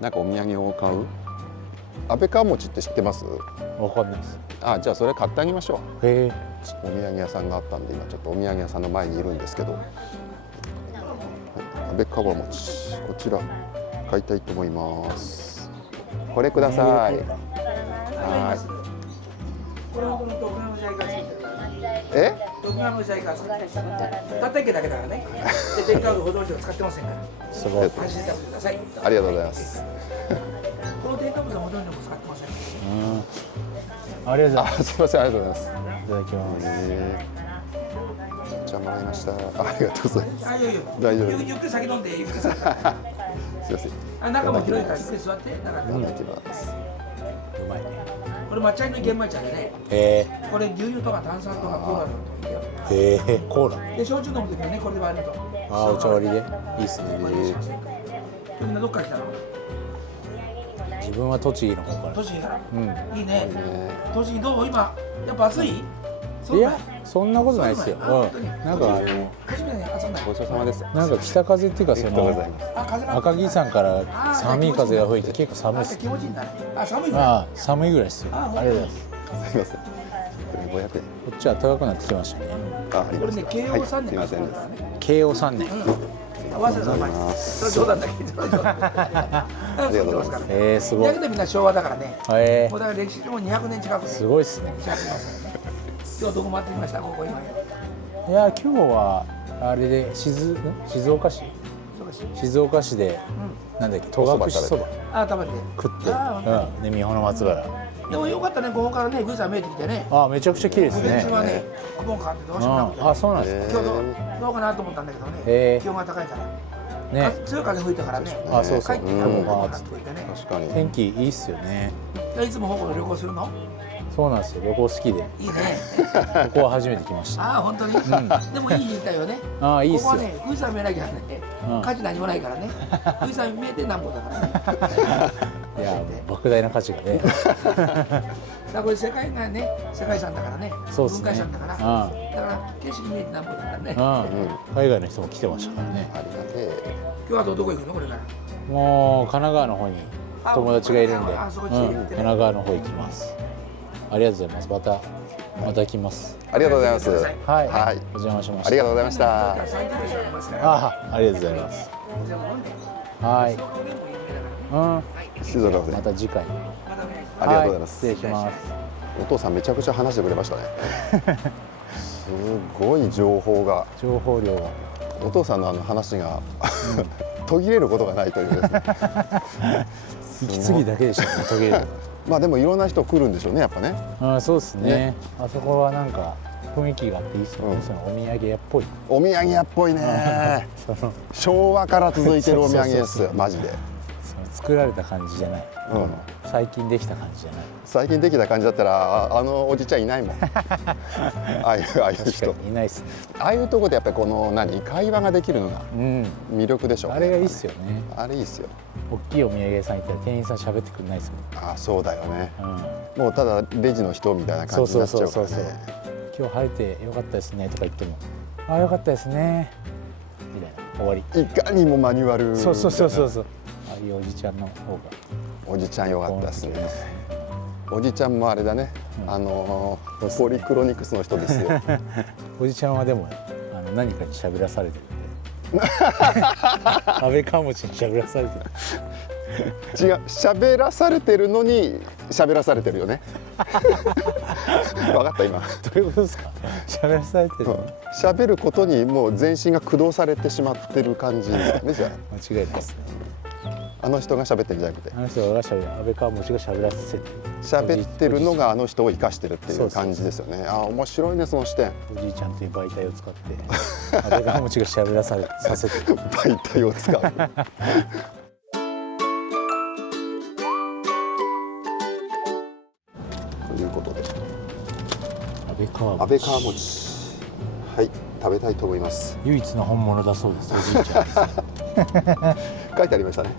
なんかお土産を買う？安倍川餅って知ってます？わかんないです。あ、じゃあそれ買ってあげましょへえ。う。お土産屋さんがあったんで今ちょっとお土産屋さんの前にいるんですけど、はい、安倍川餅こちら買いたいと思います。これください。はい。え？6グラムじゃいかたったけだけだからね。で、テイクアウト保存料使ってませんから。すごい。安心して食べてください。ありがとうございます。このテイクアウトの保存料も使ってません。ありがとうございまあ、すみません、ありがとうございます。す。いただきます。じゃあもらいました。ありがとうございます。あ、いやいや。大丈夫です。ゆっくり酒飲んで、ゆっくり酒。すみません。いあ、中も広いからゆっくり座って。中ただきます。うまいね。これ抹茶入りの玄米茶でね。へこれ牛乳とか炭酸とかコーラのといいよ。え。へえ。コーラ。で、焼酎飲むときはね、これで割ると。ああ、お茶割りで。いいっすね。割りしませんか。みんなどっから来たの？自分は栃木の方から。栃木から。うん。いいね。栃木どう？今やっぱ暑い？そういや、そんなことないですよ。本当に。なんか初めて遊んだ。ごちそうさまです。なんか北風っていうかありがとうございのます。あ、風が。赤城山から寒い風が吹いて結構寒いです。気持ちいいんだね。あ、寒いね。ああ、寒いぐらいですよ。あありがとうございます。すみません。これ500円。こっちは高くなってきましたね。あ、ありこれね、ました。慶応3年はい、すみませんです。慶応3年。合わせた前に。それ冗談だけど。ありがとうございますすごい。だけどみんな昭和だからね。へもうだから歴史上200年近くね。すごいですね。今日どこ回ってきました？ここ今。いや、今日はあれで静岡市でなんだっけ、戸隠そばあ、食べて。食って、あで三保の松原。でもよかったね、ここからね、富士山見えてきてね。ああ、めちゃくちゃ綺麗ですね電車。はね、お盆変わってどうしようもなくて。あ、そうなんです今日どうかなと思ったんだけどへーね。気温が高いから。ね。強い風吹いたからね。あ、そうそう。帰ってきたもんがなっていてね。確かに。天気いいっすよね。いつも香港旅行するの？そうなんですよ。旅行好きで、いいね。ここは初めて来ました。ああ、本当に。でもいい時だよね。ああ、いいっすよ。ここはね、富士山見えなきゃね、価値何もないからね。富士山見えてなんぼだからね。いや、莫大な価値がね。だからこれ世界がね、世界遺産だからね。そうっすね文化遺産だから。だから景色見えてなんぼだからね。海外の人も来てましたからね。ありがてえ。今日はどこ行くのこれから？もう神奈川の方に友達がいるんで、あそこ神行ってね奈川の方行きます。ありがとうございます。また来ます。ありがとうございます。はいはい。はいお邪魔しました。ありがとうございました。30分しかありますから。ありがとうございます。はい。静岡ですね。また次回。ありがとうございます。失礼します。お父さんめちゃくちゃ話してくれましたね。すごい情報が。情報量が。お父さんの話が途切れることがないというですね。息継ぎだけでしたね。途切れる。まあでもいろんな人来るんでしょうね、やっぱね。そうですね。あそこはなんか雰囲気があっていいですよね。そのお土産屋っぽい。お土産屋っぽいね。昭和から続いてるお土産屋ですよ、マジで。作られた感じじゃない。最近できた感じじゃない。最近できた感じだったらあのおじちゃんいないもん。ああいう人。いないですね。ああいうとこでやっぱりこの会話ができるのが魅力でしょうね。あれがいいっすよね。あれいいっすよ。大きいお土産屋さん行ったら店員さん喋ってくれないですもん。ああ、そうだよね。もうただレジの人みたいな感じになっちゃうからね。今日晴れてよかったですねとか言っても、ああよかったですねみたいな終わり。いかにもマニュアル。そう。ああいうおじちゃんの方が。おじちゃんよかったですね。おじちゃんもあれだね。ポリクロニクスの人ですよ。おじちゃんはでも何かに喋らされてるんで。安倍川餅に喋らされてる。違う、喋らされてるのに喋らされてるよね。わかった今。どういうことですか？喋らされてる。喋ることにもう全身が駆動されてしまってる感じですね。じゃあ間違いないですね。あの人が喋ってるんじゃなくて、あの人が喋る、安倍川餅が喋らせてる。喋ってるのがあの人を生かしてるっていう感じですよね。あ、面白いねその視点。おじいちゃんという媒体を使って安倍川餅が喋らさせてる。媒体を使う。ということで安倍川餅、はい、食べたいと思います。唯一の本物だそうです。おじいちゃんです。書いてありましたね。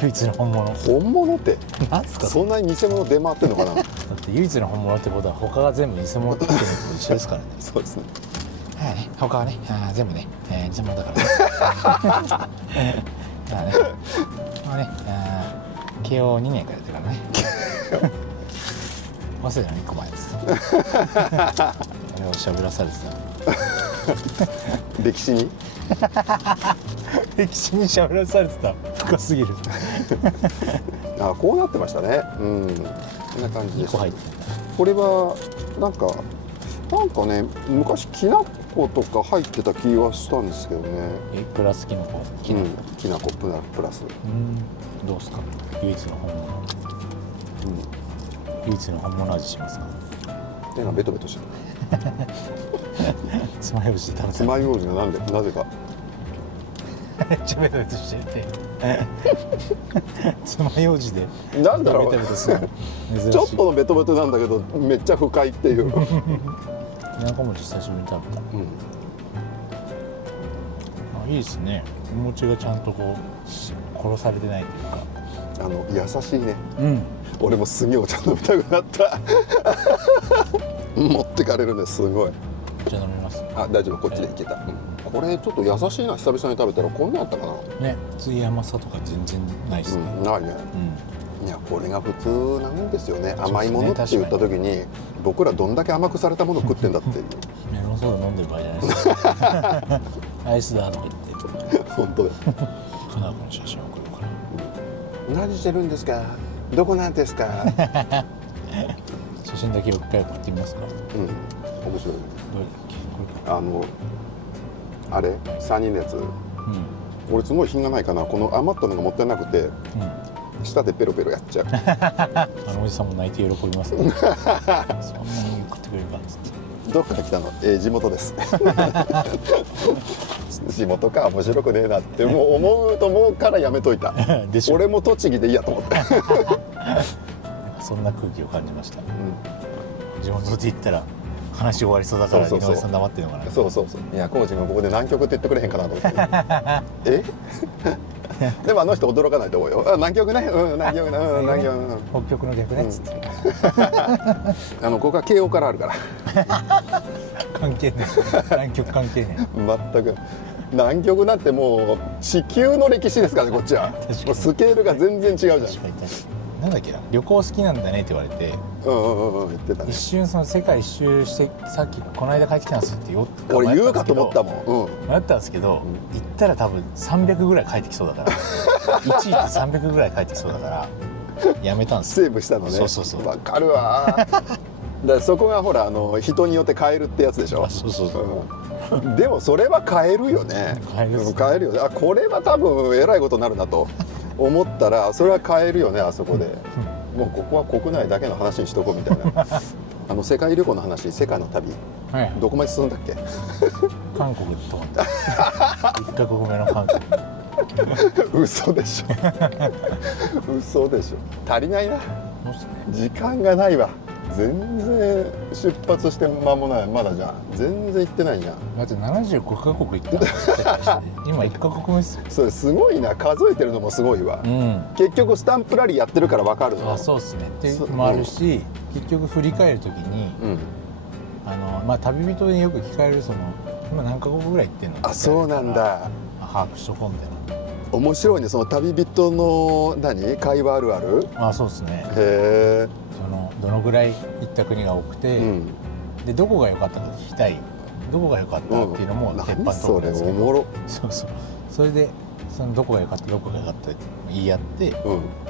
唯一の本物。本物ってなんすか？そんなに偽物出回ってんのかな。だって唯一の本物ってことは他が全部偽物っていうのと一緒ですからね。そうですね。はいね、他はね、全部ね、偽物だからね。だねまあね慶応2年からやってからね早稲田の1個前ですあれをしゃべらされてた歴史に歴史にしゃべらされてた深すぎるあ、こうなってましたね。うん、こんな感じで2す。個入ってこれはなんかね、昔きな粉とか入ってた気はしたんですけどね。プラスキノコきな粉プラス。どうですか唯一の本物唯一の本物味しますか手がベトベトして爪楊枝で食べたる。爪楊枝がなぜかめっちゃベトベトしてて爪楊枝でなんだろうベトベトするの珍しいちょっとのベトベトなんだけどめっちゃ深いっていうきなこ餅久しぶりに食べたいいですね。お餅がちゃんとこう殺されてないというか優しいね。うん俺もすげえお茶飲みたくなった持ってかれるね、すごい。じゃあ飲みます。あ、大丈夫、こっちでいけた、これちょっと優しいな。久々に食べたらこんなあったかな。ね、普通に甘さとか全然ないですね。ないね。いや、これが普通なんですよね。甘いものってそうですね言った時に僕らどんだけ甘くされたものを食ってんだっていうメロンソーダ飲んでる場合じゃないですかアイスだとか言って本当だ。かなこの写真送るから何してるんですか、どこなんですか写真だけを一回送ってみますか。面白い。どれだっけこれか。あれ3人のやつ、俺すごい品がないかな。この余ったのがもったいなくて、舌でペロペロやっちゃうあのおじさんも泣いて喜びますねそんなに食ってくれるかっつってどっから来たの？地元です地元か、面白くねえなってもう思うと思うからやめといたでしょ。俺も栃木でいいやと思ってそんな空気を感じました、地元で言ったら話終わりそうだから井上さん黙ってるのかな。そういや、コーチもここで南極って言ってくれへんかなと思ってでもあの人驚かないと思うよ。南極ね、南極ね、南極、北極の逆ねっつってここは慶応からあるから関係ねえ南極関係ね全く。南極なんてもう地球の歴史ですからね、こっちは。もうスケールが全然違うじゃん。確かになんだっけな、旅行好きなんだねって言われて、言ってたね一。瞬その世界一周してさっきこの間帰ってきたんですって俺言うかと思ったもん。迷ったんですけど、行ったら多分300ぐらい帰ってきそうだから1位って300ぐらい帰ってきそうだからやめたんですよ。セーブしたのね。そうわかるわだからそこがほら人によって変えるってやつでしょ。でもそれは変えるよね。変えるよね。あ、これは多分えらいことになるなと思ったらそれは変えるよね。あそこでもうここは国内だけの話にしとこうみたいな世界旅行の話、世界の旅、どこまで進んだっけ韓国と思った1カ国目の韓国嘘でしょ嘘でしょ。足りないな。そうっすね。時間がないわ。全然出発して間もない。まだじゃん全然行ってないじゃん。だって75カ国行ったんですよ今1カ国目ですよ。それすごいな。数えてるのもすごいわ。結局スタンプラリーやってるから分かるの。そうっすねっていうのもあるし、結局振り返る時に、旅人によく聞かれる今何カ国ぐらい行ってんの。あ、そうなんだ。把握しとこうみたいな。面白いね。その旅人の会話あるある。そうですね。へえ。どのぐらい行った国が多くて、でどこが良かったか聞きたい。どこが良かったっていうのも鉄板トークなんですけど。それおもろ。それでどこが良かったどこが良かったって言い合って、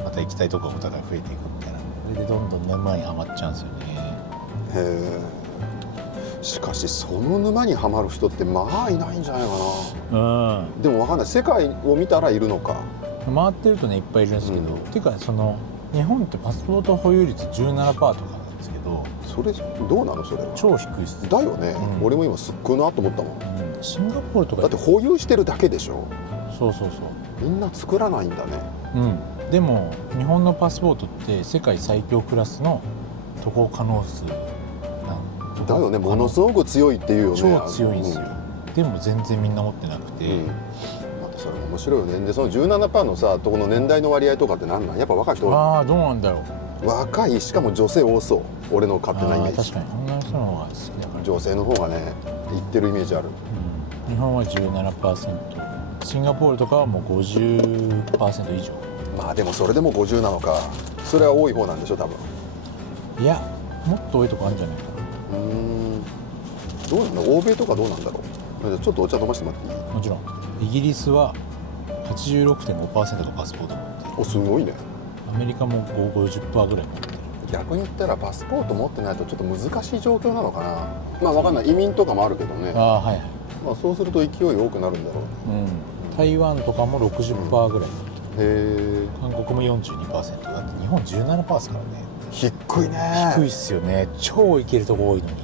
また行きたいとこがお互い増えていくみたいな。それでどんどん沼にはまっちゃうんですよね。へえ。しかしその沼にはまる人ってまあいないんじゃないかな。でも分かんない。世界を見たらいるのか。回ってるとねいっぱいいるんですけど、っていうか日本ってパスポート保有率 17% とかなんですけど、それどうなのそれは。超低いっす。だよね、俺も今すっごいなと思ったもん、シンガポールとかだって保有してるだけでしょ。そうみんな作らないんだね。でも日本のパスポートって世界最強クラスの渡航可能数だよね。ものすごく強いっていうよね。超強いんですよ、でも全然みんな持ってなくて、またそれも面白いよね。でその 17% のさとこの年代の割合とかって何なん？やっぱ若い人多い。ああどうなんだろう。若い、しかも女性多そう。俺の勝手なイメージ。確かに女の人の方が好きだから。女性の方がね行ってるイメージある。日本は 17% 世シンガポールとかはもう 50% 以上。まあでもそれでも50なのか。それは多い方なんでしょ多分。いやもっと多いとこあるんじゃないかどうなんだ、欧米とかどうなんだろう。ちょっとお茶飲ませてもらっていい？な。もちろんイギリスは 86.5% がパスポート持ってる。お、すごいね。アメリカも 50% ぐらい持ってる。逆に言ったらパスポート持ってないとちょっと難しい状況なのかな。まあ分かんない、移民とかもあるけどね。ああはいはい。まあそうすると勢い多くなるんだろうん、台湾とかも 60% ぐらい、う。へえ。韓国も 42%。だって日本 17% ですからね。低いね。低いっすよね。超いけるとこ多いのに。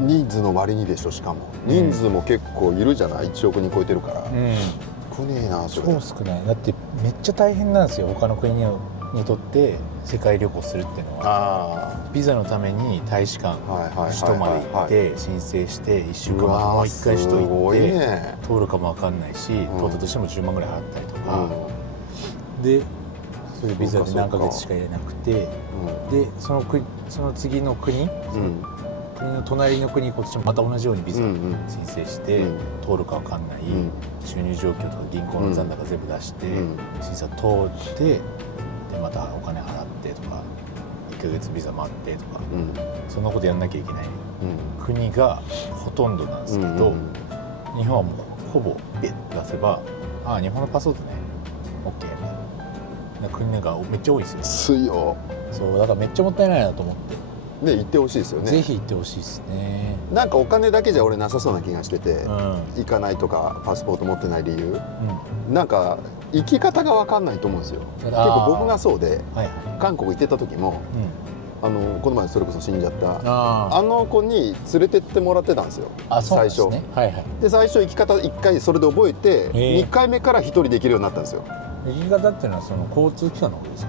人数の割にでしょ。しかも人数も結構いるじゃない、1億人超えてるから。少ねえなそれ。超少ない。だってめっちゃ大変なんですよ、他の国にとって世界旅行するっていうのは。ビザのために大使館首都まで行って申請して1週間もう1回首都行って通るかも分かんないし、通ったとしても10万ぐらい払ったりとか、でそれビザで何ヶ月しか入れなくて、でその次の国、国の隣の国にこっちもまた同じようにビザ申請して、通るか分かんない、収入状況とか銀行の残高全部出して、審査通ってでまたお金払ってとか1ヶ月ビザ待ってとか、そんなことやんなきゃいけない国がほとんどなんですけど、日本はもうほぼ出せば「ああ日本のパスポートね OK」みたいな国がめっちゃ多いですよ。強。そうだからめっちゃもったいないなと思って。で行ってほしいですよね。ぜひ行ってほしいですね。なんかお金だけじゃ俺なさそうな気がしてて、行かないとかパスポート持ってない理由、なんか生き方が分かんないと思うんですよ。結構僕がそうで、韓国行ってた時も、この前それこそ死んじゃったあの子に連れてってもらってたんですよ。最初で最初行き方1回それで覚えて、2回目から1人で行けるようになったんですよ。行き方っていうのはその交通機関のことです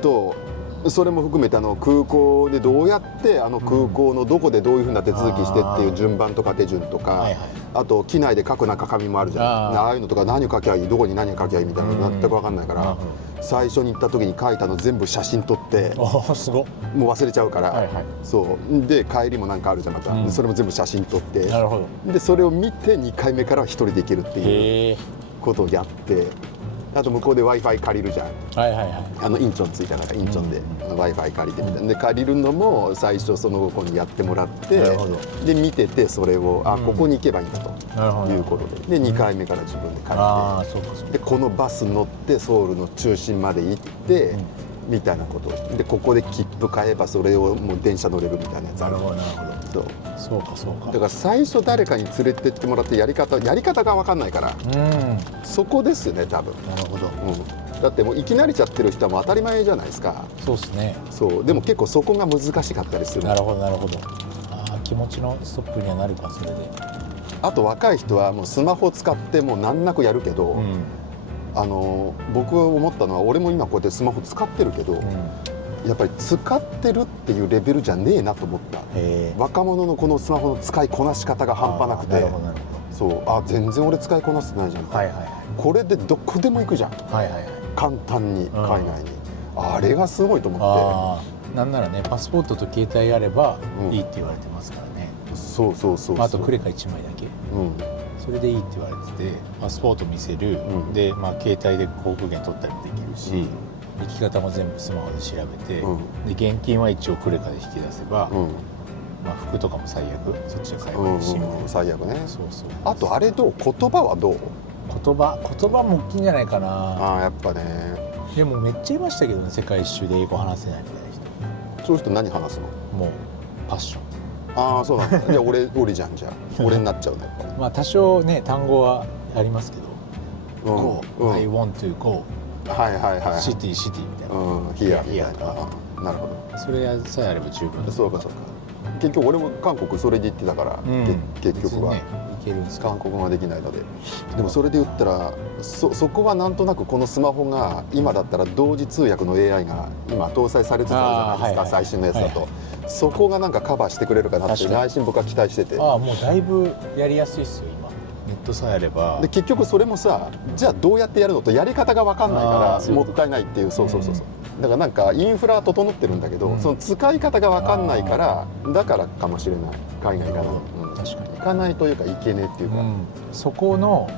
か？それも含めて空港でどうやって空港のどこでどういうふうな手続きしてっていう順番とか手順とか、あと機内で書くなんか紙もあるじゃん。ああいうのとか何を書きゃいい、どこに何を書きゃいいみたいなの全く分かんないから、最初に行った時に書いたの全部写真撮ってすごもう忘れちゃうから、そうで帰りもなんかあるじゃんまた、それも全部写真撮って、でそれを見て2回目からは1人で行けるっていうことをやって。あと向こうで Wi-Fi 借りるじゃん。インチョン着いたからインチョンで Wi-Fi 借りてみたいな。で借りるのも最初その子にやってもらって、で見ててそれをここに行けばいいんだということで、で2回目から自分で借りて、でこのバス乗ってソウルの中心まで行ってみたいなことで、ここで切符買えばそれをもう電車乗れるみたいなやつある。そうかだから最初誰かに連れてってもらってやり方が分かんないから、そこですね多分。なるほど。だってもう生き慣れちゃってる人はもう当たり前じゃないですか。そうですね。そうでも結構そこが難しかったりする。なるほどなるほど。気持ちのストップにはなるかそれで。あと若い人はもうスマホ使ってもう難なくやるけど、僕思ったのは俺も今こうやってスマホ使ってるけど、やっぱり使ってるっていうレベルじゃねえなと思った。若者のこのスマホの使いこなし方が半端なくて、全然俺使いこなせてないじゃん。これでどこでも行くじゃん、簡単に海外に。あれがすごいと思って。なんならねパスポートと携帯あればいいって言われてますからね。あとクレカ1枚だけ、それでいいって言われてて、パスポート見せる、で携帯で航空券取ったりもできるし、行き方も全部スマホで調べて、で現金は一応クレカで引き出せば、服とかも最悪そっちで買えばいいしみたいな。最悪ね。あとあれどう、言葉はどう？言葉も大きいんじゃないかな。やっぱね。でもめっちゃいましたけどね、世界一周で英語話せないみたいな人。そういう人何話すの？もうパッション。そうなんだ。いや俺じゃんじゃあ俺になっちゃうねやっぱ。多少ね単語はありますけど、Go I want to goシティみたいな、Here なるほど。それさえあれば十分。そうか結局俺も韓国それで行ってたから、結局は韓国語はできないので。でもそれで言ったらそこはなんとなくこのスマホが今だったら同時通訳の AI が今搭載されつつあるじゃないですか、最新のやつだと。そこがなんかカバーしてくれるかなって内心僕は期待してて。もうだいぶやりやすいっすよ今、ネットさえあれば。で結局それもさ、じゃあどうやってやるのとやり方が分かんないからもったいないっていう。だからなんかインフラは整ってるんだけど、その使い方が分かんないから、だからかもしれない海外行かない、確かに行かないというか行けねえっていうか、そこの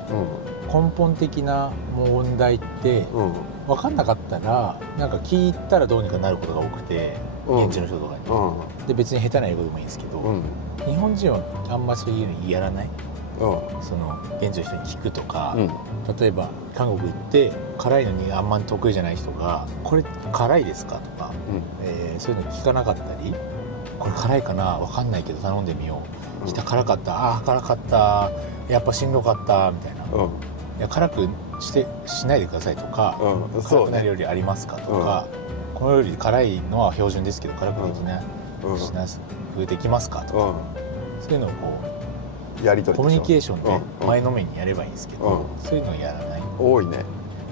根本的な問題って分かんなかったらなんか聞いたらどうにかなることが多くて、現地の人とかに、で別に下手な英語でもいいんですけど、日本人はあんまそういうのやらない、その現地の人に聞くとか、例えば韓国行って辛いのにあんまり得意じゃない人が「これ辛いですか?」とか、そういうの聞かなかったり「これ辛いかな分かんないけど頼んでみよう」来た辛かった、ああ辛かった、やっぱしんどかったみたいな、いや辛くしないでくださいとか、辛くなる料理ありますかとか、この料理辛いのは標準ですけど辛くできない、しなす増えてきますかとか、そういうのをこうやり取りコミュニケーションで前のめりにやればいいんですけど、そういうのをやらない。多いね。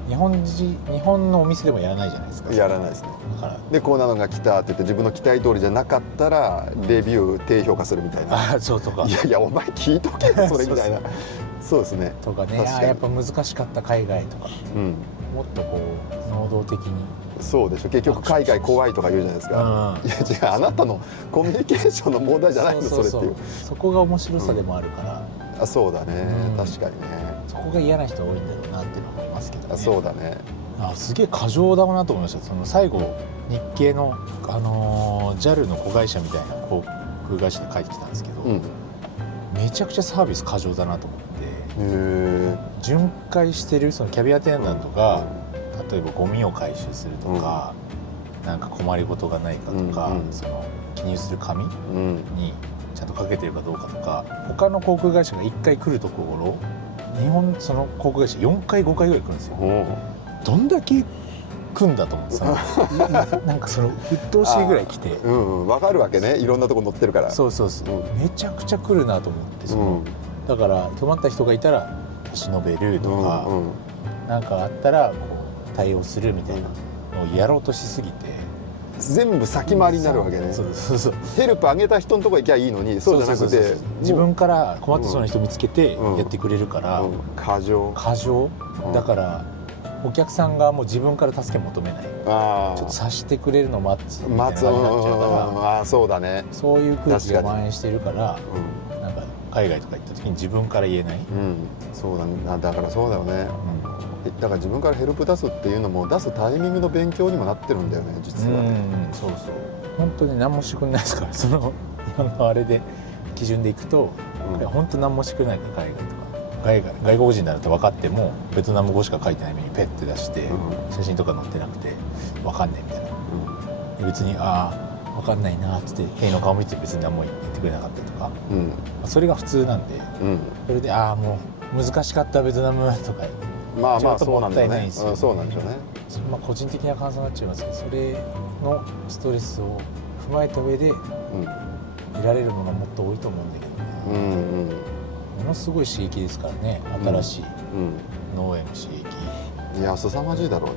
日本のお店でもやらないじゃないですか。やらないですね。だからでこうなのが来たって言って自分の期待通りじゃなかったらレビュー低評価するみたいな。そうとか。いやいやお前聞いとけよそれみたいな。そうですね。とかね、やっぱ難しかった海外とか、もっとこう能動的に。そうでしょ。結局海外怖いとか言うじゃないですか。いや違う、あなたのコミュニケーションの問題じゃないのそれっていう。そこが面白さでもあるから。あ、そうだね、確かにね。そこが嫌な人多いんだろうなっていうのは思いますけどね。そうだね。すげえ過剰だなと思いました。その最後日系のJAL の子会社みたいな航空会社で帰ってきたんですけど、めちゃくちゃサービス過剰だなと思って。巡回してるそのキャビンアテンダントが、例えばゴミを回収するとか、なんか困りごとがないかとか、その記入する紙にちゃんとかけてるかどうかとか、他の航空会社が1回来るところ、日本その航空会社4回5回ぐらい来るんですよ。どんだけ来んだと思ってなんかその鬱陶しいぐらい来て、分かるわけね、いろんなとこ乗ってるから。そう、めちゃくちゃ来るなと思って、だから困った人がいたら忍べるとか、なんかあったらこう対応するみたいなのをやろうとしすぎて、全部先回りになるわけね。ヘルプあげた人のとこ行きゃいいのに、そうじゃなくて自分から困ってそうな人見つけてやってくれるから、過剰だからお客さんがもう自分から助け求めない、ちょっと察してくれるのを待つみたいな感じになっちゃうから、そうだね、そういう空気が蔓延してるから、なんか海外とか行った時に自分から言えない、そうだね。だからそうだよね、だから自分からヘルプ出すっていうのも出すタイミングの勉強にもなってるんだよね、実はね。そう本当に何もしてくれないですから、その日本のあれで基準でいくと、本当何もしてくれないから、海外とか外国人になると分かってもベトナム語しか書いてないメニューペッて出して、写真とか載ってなくて分かんねえみたいな、別に分かんないなっつって兵の顔見て別に何も言ってくれなかったとか、それが普通なんで、それでもう難しかったベトナムとか、まあそうなんだよね。そうなんでしょうね。個人的な感想になっちゃいますけど、それのストレスを踏まえた上で得られるものはもっと多いと思うんだけど、ものすごい刺激ですからね、新しい脳への刺激。いや凄まじいだろうね。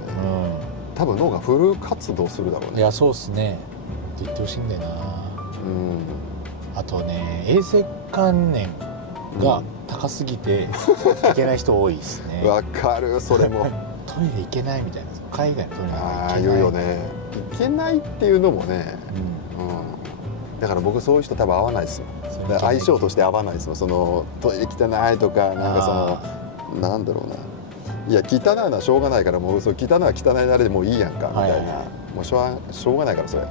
多分脳がフル活動するだろうね。いやそうっすね。って言ってほしいんだよな。あとね、衛生観念が高すぎていけない人多いですね。わかる、それも。トイレ行けないみたいな、海外のトイレ行けない。言うよね。行けないっていうのもね。だから僕そういう人多分合わないですよ。相性として合わないですよ。そのトイレ汚いとか、なんかそのなんだろうな。いや汚いのはしょうがないから、もうそう汚いは汚いなりでもういいやんかみたいな。もうしょうがないからそれ。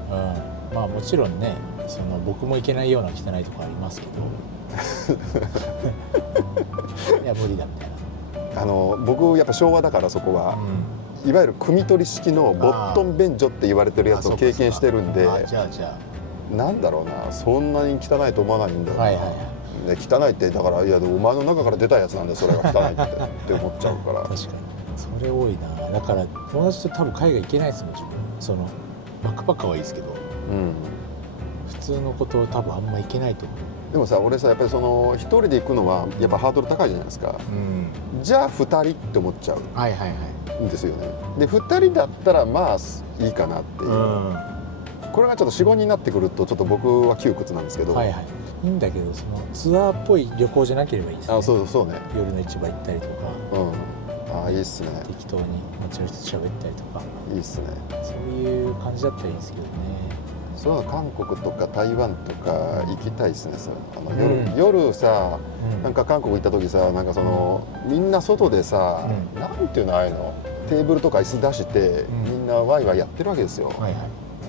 まあもちろんね、その僕も行けないような汚いとこありますけどいや無理だみたいな。僕やっぱ昭和だから、そこは、いわゆる汲み取り式のボットン便所って言われてるやつを経験してるんで、なんだろうな、そんなに汚いと思わないんだよな。汚いってだから、いやでもお前の中から出たやつなんでそれが汚いって思っちゃうから。確かにそれ多いな。だから友達と多分海外行けないですもん、自分。そのバックパッカーはいいですけど、普通のこと多分あんま行けないと思う。でもさ、俺さ、やっぱりその一人で行くのはやっぱハードル高いじゃないですか。じゃあ2人って思っちゃうんですよね。で2人だったらまあいいかなっていう、これがちょっと 4,5 人になってくるとちょっと僕は窮屈なんですけど、いいんだけど、そのツアーっぽい旅行じゃなければいいですね。そうね。夜の市場行ったりとか、あ、いいっすね。適当に街の人と喋ったりとか、いいっすね。そういう感じだったらいいんですけどね。そういうの韓国とか台湾とか行きたいですね。そう夜さ、なんか韓国行った時さ、なんかそのみんな外でさ、なんていうのああいうの、テーブルとか椅子出して、みんなワイワイやってるわけですよ。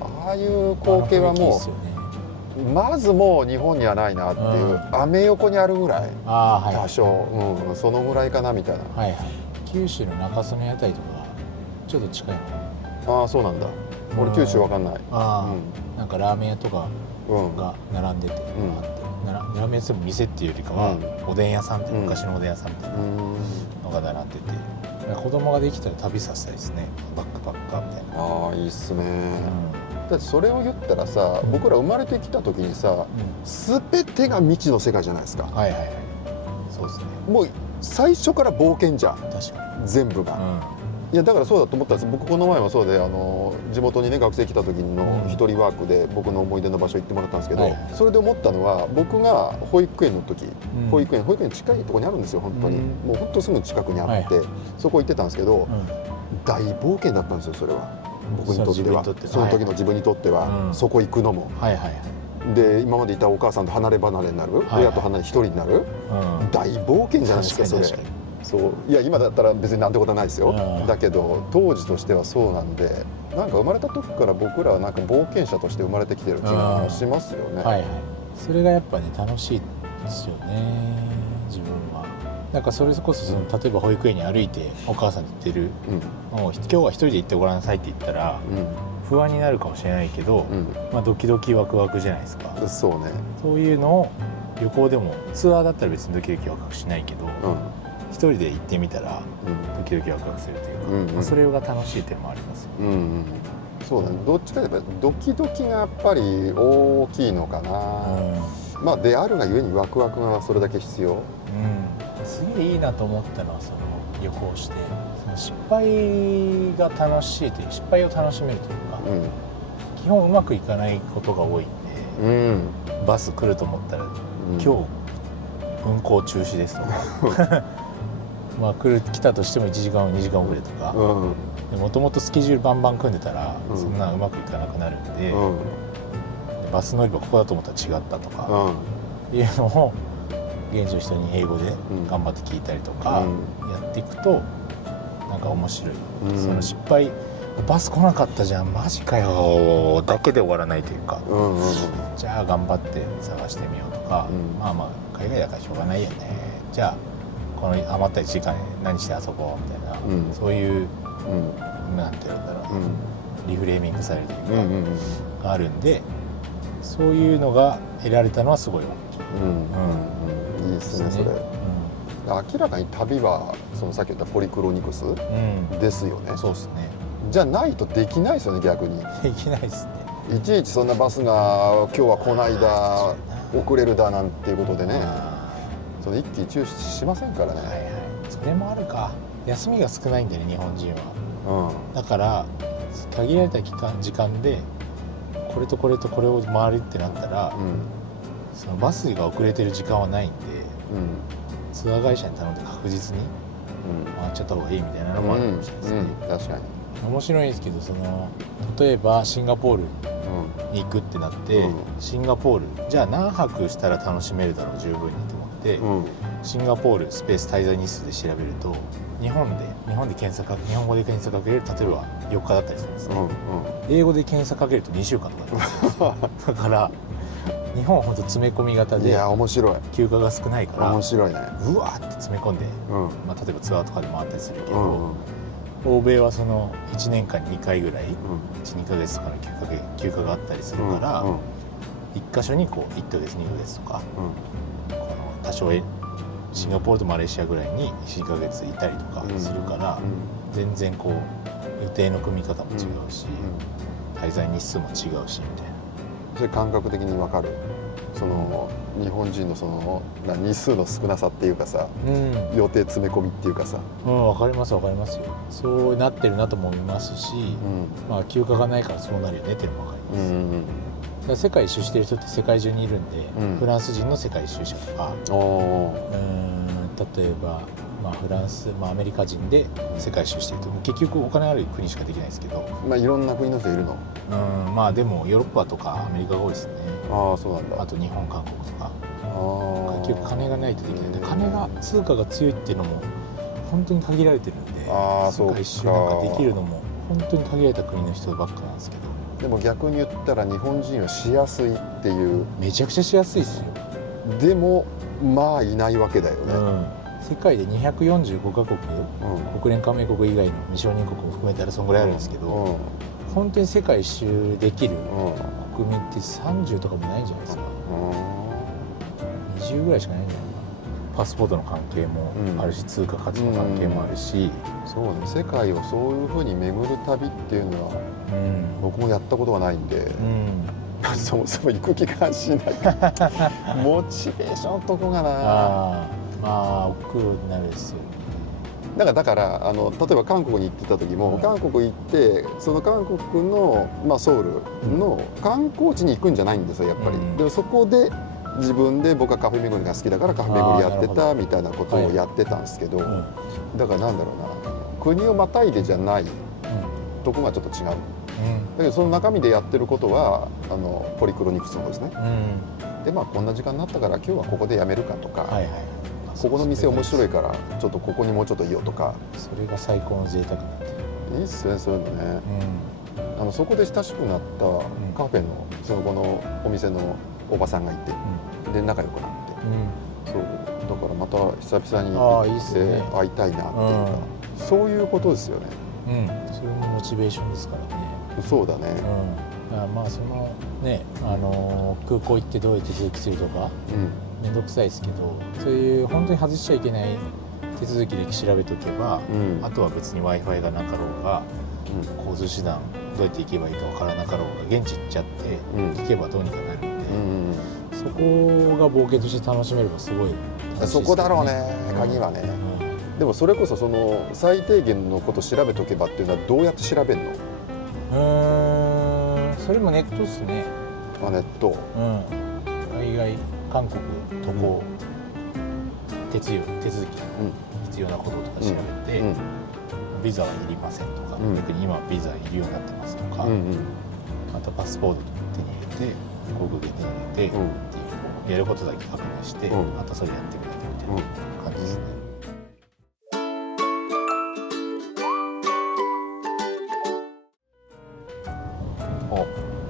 ああいう光景はもうまずもう日本にはないなっていう、アメ横にあるぐらい、多少、そのぐらいかなみたいな。九州の中曽根屋台とかちょっと近いの。ああ、そうなんだ。俺九州わかんない。なんかラーメン屋とかが並んでて、ラーメン屋も店っていうよりかはおでん屋さんって、昔のおでん屋さんみたいなのが並んでて、子供ができたら旅させたいですね。バックパッカーみたいな。ああ、いいっすね。だってそれを言ったらさ、僕ら生まれてきた時にさ、全てが未知の世界じゃないですか。そうですね。もう最初から冒険じゃん。確かに。全部が。いやだからそうだと思ったんです。僕この前もそうで、地元にね学生来た時の一人ワークで僕の思い出の場所行ってもらったんですけど、それで思ったのは、僕が保育園の時、保育園近いところにあるんですよ。本当にもう本当すぐ近くにあって、そこ行ってたんですけど、大冒険だったんですよ。それは僕にとっては、その時の自分にとっては、そこ行くのも。で今までいたお母さんと離れ離れになる、親と離れ一人になる、大冒険じゃないですかそれ。そういや今だったら別になんてことはないですよ。だけど当時としてはそうなんで、なんか生まれた時から僕らはなんか冒険者として生まれてきてる気がしますよね。それがやっぱね楽しいですよね、自分は。なんかそれこそ例えば保育園に歩いてお母さんと言ってる、もう今日は一人で行ってごらんなさいって言ったら、不安になるかもしれないけど、ドキドキワクワクじゃないですか。そうね。そういうのを旅行でも、ツアーだったら別にドキドキワクワクしないけど、一人で行ってみたらドキドキワクワクするというか、それが楽しい点もありますよね。そうだね。どっちかというとドキドキがやっぱり大きいのかな。まあであるがゆえにワクワクがそれだけ必要。すげえいいなと思ったのは、その旅行してその失敗が楽しいという、失敗を楽しめるというか、基本うまくいかないことが多いんで、バス来ると思ったら、今日運行中止ですとかまあ来たとしても1時間2時間遅れとか、もともとスケジュールバンバン組んでたら、そんなうまくいかなくなるんで、バス乗り場ここだと思ったら違ったとか、いうのを現地の人に英語で頑張って聞いたりとかやっていくと、なんか面白い。その失敗、バス来なかったじゃんマジかよだけで終わらないというか、じゃあ頑張って探してみようとか、まあまあ海外だからしょうがないよね、じゃあこの余った1時間何して遊ぼうみたいな、そういう、なんていうんだろう、リフレーミングされるというか、があるんで、そういうのが得られたのはすごい大きい。いいですねそれ。明らかに旅はそのさっき言ったポリクロニクスですよね。そうですね。じゃないとできないですよね、逆に。できないですね。いちいちそんなバスが今日は来ないだ、遅れるだなんていうことでね、その一喜一憂しませんからね。それもあるか。休みが少ないんだよね、日本人は。だから限られた時間でこれとこれとこれを回るってなったら、そのバスが遅れてる時間はないんで、ツアー会社に頼んで確実に回っちゃった方がいいみたいなのもあるかもしれないですね。確かに面白いんですけど、その例えばシンガポールに行くってなって、シンガポールじゃあ何泊したら楽しめるだろう十分にと思って、シンガポールスペース滞在日数で調べると、日本で検索、日本語で検索かけると例えば4日だったりするんですね。英語で検索かけると2週間とかだから日本は本当詰め込み型で、面白い、休暇が少ないから面白いね。うわーって詰め込んで、まあ、例えばツアーとかで回ったりするけど、欧米はその1年間に2回ぐらい、1、2ヶ月とかの休暇があったりするから、1箇所にこう1ヶ月2ヶ月とか、この多少シンガポールとマレーシアぐらいに1ヶ月いたりとかするから、全然こう予定の組み方も違うし、滞在日数も違うしみたいな。それ感覚的に分かる。その日本人のその日数の少なさっていうかさ、予定詰め込みっていうかさ、分かります分かりますよ。そうなってるなとも思いますし、まあ休暇がないからそうなるよねっていうのも分かります。だから世界一周してる人って世界中にいるんで、フランス人の世界一周者とか、例えばフランス、アメリカ人で世界一周してると結局お金ある国しかできないですけど、いろんな国の人いるの？でもヨーロッパとかアメリカが多いですね。ああそうなんだ。あと日本韓国とか。結局金がないとできないんで、通貨が強いっていうのも本当に限られてるんで、世界一周なんかできるのも本当に限られた国の人ばっかなんですけど。でも逆に言ったら日本人はしやすいっていう。めちゃくちゃしやすいですよ。でもいないわけだよね、世界で245カ国、国連加盟国以外の未承認国を含めたらそんぐらいあるんですけど、本当に世界一周できる国民って30とかもないんじゃないですか、20ぐらいしかないんじゃないかな。パスポートの関係もあるし、通貨価値の関係もあるし、そうね、世界をそういうふうに巡る旅っていうのは、僕もやったことがないんで、そもそも行く気がしないモチベーションとこがな億劫になるですよね。だから例えば韓国に行ってた時も、韓国行ってその韓国の、ソウルの観光地に行くんじゃないんですよやっぱり、でそこで自分で僕はカフェ巡りが好きだからカフェ巡りやってたみたいなことをやってたんですけど、だからなんだろうな、国をまたいでじゃないとこがちょっと違う。だけどその中身でやってることはポリクロニクスの方ですね、でこんな時間になったから今日はここでやめるかとか、ここの店面白いからちょっとここにもうちょっといようとか、それが最高の贅沢になってる。いいっすねそういうのね、そこで親しくなったカフェのその後のお店のおばさんがいて、で仲良くなって、そうだからまた久々に行って会いたいなっていうか、そういうことですよね。それもモチベーションですからね。そうだね、そのね、空港行ってどういう手続きするとか面倒くさいですけど、そういう本当に外しちゃいけない手続きで調べとけば、あとは別に Wi-Fi がなかろうが、交通手段どうやって行けばいいか分からなかろうが現地行っちゃって行けばどうにかなるんで、そこが冒険として楽しめればすごい楽しいですよね。そこだろうね、鍵はね。でもそれこそその最低限のこと調べとけばっていうのはどうやって調べるの？それもネットっすね。ネット。海外韓国渡航手続き必要なこととか調べて、ビザはいりませんとか、逆に今ビザいるようになってますとか、またパスポート手に入れて航空券手に入れてっていうやることだけ確認して、またそれやってみるみたいな感じですね。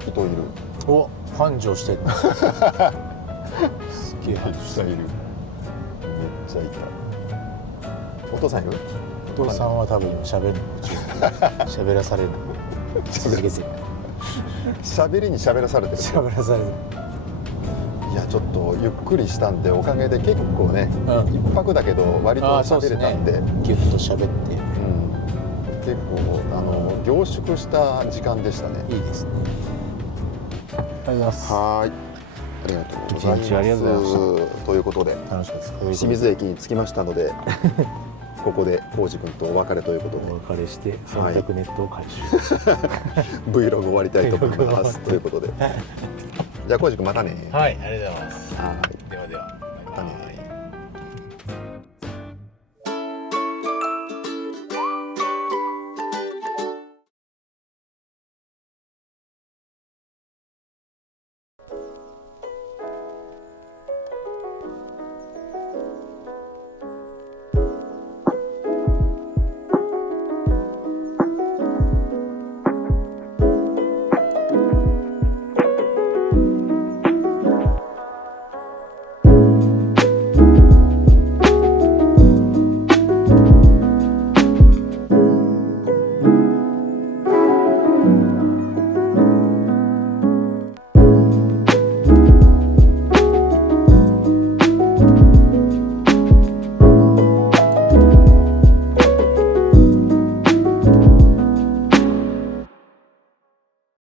人いる。繁盛してるすげえ繁盛してる。めっちゃいた。お父さんいる？お父さんは多分今喋るの喋らされるの喋りに喋らされてる。喋らされる。いやちょっとゆっくりしたんでおかげで結構ね、一泊だけど割と喋れたんで、ギュッと喋って、結構凝縮した時間でしたね。いいですね。ありがとうございます。はい、ありがとうございます。ありがとうございました。ということで楽しかったです。清水駅に着きましたのでここで浩司君とお別れということで、お別れして洗濯ネットを回収、Vlog 終わりたいと思いますということで、じゃあ浩司君またね。はい、ありがとうございます。はい、ではではまたね。